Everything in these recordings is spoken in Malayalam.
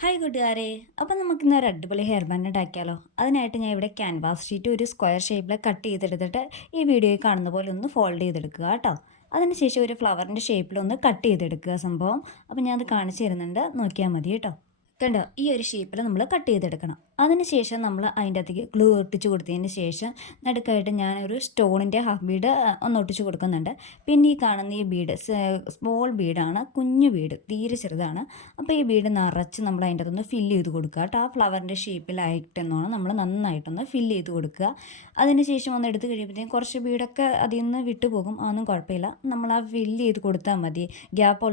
ഹായ് കൂട്ടുകാരെ, അപ്പം നമുക്കിന്ന് ഒരു അടിപൊളി ഹെയർ ബാൻഡ് ഉണ്ടാക്കിയാലോ. അതിനായിട്ട് ഞാൻ ഇവിടെ ക്യാൻവാസ് ഷീറ്റ് ഒരു സ്ക്വയർ ഷേപ്പിൽ കട്ട് ചെയ്തെടുത്തിട്ട് ഈ വീഡിയോയിൽ കാണുന്ന പോലെ ഒന്ന് ഫോൾഡ് ചെയ്തെടുക്കുക കേട്ടോ. അതിനുശേഷം ഒരു ഫ്ലവറിൻ്റെ ഷേപ്പിലൊന്ന് കട്ട് ചെയ്തെടുക്കുക സംഭവം. അപ്പം ഞാനത് കാണിച്ചു തരുന്നുണ്ട്, നോക്കിയാൽ മതി കേട്ടോ. കണ്ടോ, ഈ ഒരു ഷേപ്പിൽ നമ്മൾ കട്ട് ചെയ്തെടുക്കണം. അതിനുശേഷം നമ്മൾ അതിൻ്റെ അകത്തേക്ക് ഗ്ലൂ ഒട്ടിച്ച് കൊടുത്തതിന് ശേഷം നടുക്കായിട്ട് ഞാനൊരു സ്റ്റോണിൻ്റെ ഹാഫ് ബീഡ് ഒന്ന് ഒട്ടിച്ച് കൊടുക്കുന്നുണ്ട്. പിന്നെ ഈ കാണുന്ന ഈ ബീഡ് സ്മോൾ ബീഡാണ്, കുഞ്ഞു ബീഡ്, തീരെ ചെറുതാണ്. അപ്പോൾ ഈ ബീഡ് നിറച്ച് നമ്മൾ അതിൻ്റെ അകത്തൊന്ന് ഫില്ല് ചെയ്ത് കൊടുക്കുക കേട്ടോ. ആ ഫ്ലവറിൻ്റെ ഷേപ്പിലായിട്ടെന്നാണ് നമ്മൾ നന്നായിട്ടൊന്ന് ഫില്ല് ചെയ്ത് കൊടുക്കുക. അതിനുശേഷം ഒന്ന് എടുത്ത് കഴിയുമ്പോഴത്തേക്കും കുറച്ച് ബീഡൊക്കെ അതിൽ നിന്ന് വിട്ടുപോകും, അതൊന്നും കുഴപ്പമില്ല. നമ്മൾ ആ ഫില്ല് ചെയ്ത് കൊടുത്താൽ മതി. ഗ്യാപ്പ്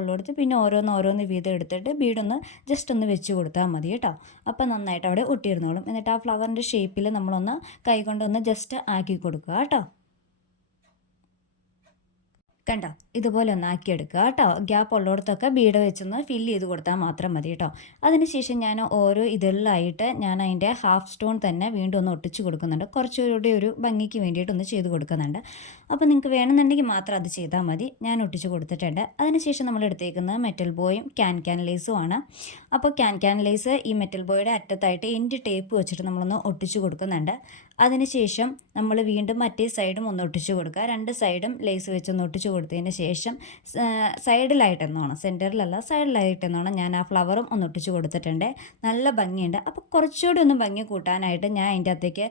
ഉള്ളിടത്ത് പിന്നെ ഓരോന്ന് വീതം എടുത്തിട്ട് ബീഡൊന്ന് ജസ്റ്റ് ഒന്ന് വെച്ച് കൊടുത്താൽ മതി കേട്ടോ. അപ്പം നന്നായിട്ട് അവിടെ ഒട്ടിയിരുന്നോളും. എന്നിട്ട് ആ ഫ്ലവറിൻ്റെ ഷേപ്പിൽ നമ്മളൊന്ന് കൈ കൊണ്ടൊന്ന് ജസ്റ്റ് ആക്കി കൊടുക്കുക കേട്ടോ. കണ്ടോ, ഇതുപോലെ ഒന്ന് ആക്കിയെടുക്കുക കേട്ടോ. ഗ്യാപ്പ് ഉള്ളിടത്തൊക്കെ ബീഡ് വെച്ചൊന്ന് ഫില്ല് ചെയ്ത് കൊടുത്താൽ മാത്രം മതി കേട്ടോ. അതിനുശേഷം ഞാൻ ഓരോ ഇതിലായിട്ട് ഞാൻ അതിൻ്റെ ഹാഫ് സ്റ്റോൺ തന്നെ വീണ്ടും ഒന്ന് ഒട്ടിച്ച് കൊടുക്കുന്നുണ്ട്. കുറച്ചുകൂടി ഒരു ഭംഗിക്ക് വേണ്ടിയിട്ടൊന്ന് ചെയ്ത് കൊടുക്കുന്നുണ്ട്. അപ്പോൾ നിങ്ങൾക്ക് വേണമെന്നുണ്ടെങ്കിൽ മാത്രം അത് ചെയ്താൽ മതി. ഞാൻ ഒട്ടിച്ച് കൊടുത്തിട്ടുണ്ട്. അതിനുശേഷം നമ്മൾ എടുത്തേക്കുന്നത് മെറ്റൽ ബോയും ക്യാൻ ലേസുമാണ്. അപ്പോൾ ക്യാൻ ലേസ് ഈ മെറ്റൽ ബോയുടെ അറ്റത്തായിട്ട് എൻഡ് ടേപ്പ് വെച്ചിട്ട് നമ്മളൊന്ന് ഒട്ടിച്ച് കൊടുക്കുന്നുണ്ട്. അതിനുശേഷം നമ്മൾ വീണ്ടും മറ്റേ സൈഡും ഒന്ന് ഒട്ടിച്ച് കൊടുക്കുക. രണ്ട് സൈഡും ലേസ് വെച്ചൊന്ന് ഒട്ടിച്ച് കൊടുത്തതിന് ശേഷം സൈഡിലായിട്ടെന്നോണം, സെൻറ്ററിലല്ല സൈഡിലായിട്ടെന്നോണം ഞാൻ ആ ഫ്ലവറും ഒന്ന് ഒട്ടിച്ച് കൊടുത്തിട്ടുണ്ട്. നല്ല ഭംഗിയുണ്ട്. അപ്പോൾ കുറച്ചുകൂടി ഒന്ന് ഭംഗി കൂട്ടാനായിട്ട് ഞാൻ അതിൻ്റെ അകത്തേക്ക്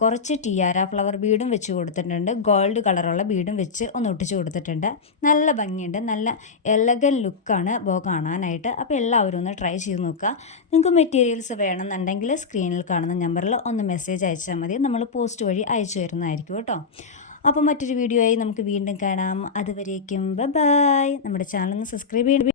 കുറച്ച് ടിയാര ഫ്ലവർ ബീഡും വെച്ച് കൊടുത്തിട്ടുണ്ട്. ഗോൾഡ് കളറുള്ള ബീഡും വെച്ച് ഒന്ന് ഒട്ടിച്ച് കൊടുത്തിട്ടുണ്ട്. നല്ല ഭംഗിയുണ്ട്, നല്ല എലഗൻ ലുക്കാണ് ബോ കാണാനായിട്ട്. അപ്പോൾ എല്ലാവരും ഒന്ന് ട്രൈ ചെയ്ത് നോക്കുക. നിങ്ങൾക്ക് മെറ്റീരിയൽസ് വേണമെന്നുണ്ടെങ്കിൽ സ്ക്രീനിൽ കാണുന്ന നമ്പറിൽ ഒന്ന് മെസ്സേജ് അയച്ചാൽ മതി. നമ്മൾ പോസ്റ്റ് വഴി അയച്ചു തരുന്നതായിരിക്കും കേട്ടോ. അപ്പോൾ മറ്റൊരു വീഡിയോ ആയി നമുക്ക് വീണ്ടും കാണാം. അതുവരേക്കും ബൈ. നമ്മുടെ ചാനൽ ഒന്ന് സബ്സ്ക്രൈബ് ചെയ്യണം.